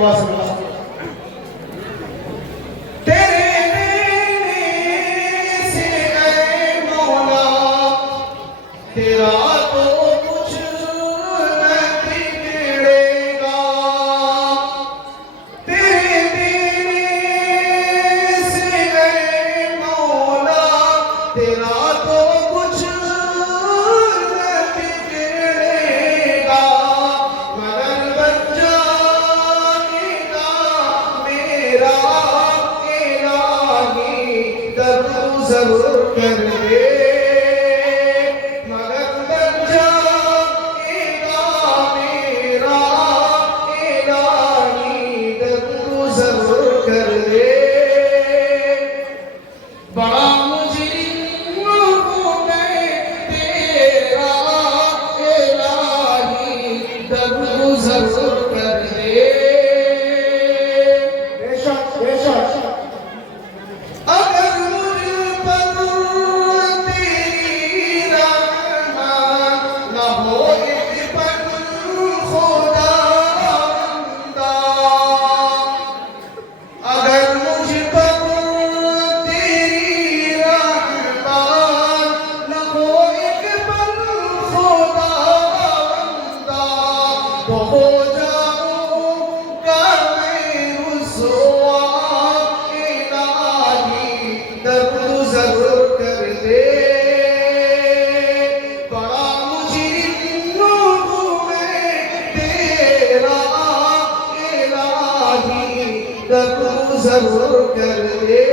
दुआ से तेरे से ऐ मौला तेरा तो कुछ न बिगड़ेगा, तेरे से ऐ मौला तेरा तो कुछ न बिगड़ेगा, मगर बन जाएगा मेरा इलाही दर्द जरूर कर दे, मगर बन जाएगा मेरा इलाही दर्द जरूर कर दे। बड़ा मुजरिम हूँ मैं तेरा इलाही दर्द जरूर कर दे। बेशक बेशक अगर मुझ पर तेरी रहमत न हो एक पल खुदावंदा, अगर मुझ पर तेरी रहमत न हो एक पल खुदावंदा, तो हो जाऊंगा मैं रुसवा, इलाही दर्द जरूर कर दे। बड़ा मुजरिम हूँ मैं तेरा इलाही दर्द जरूर कर दे।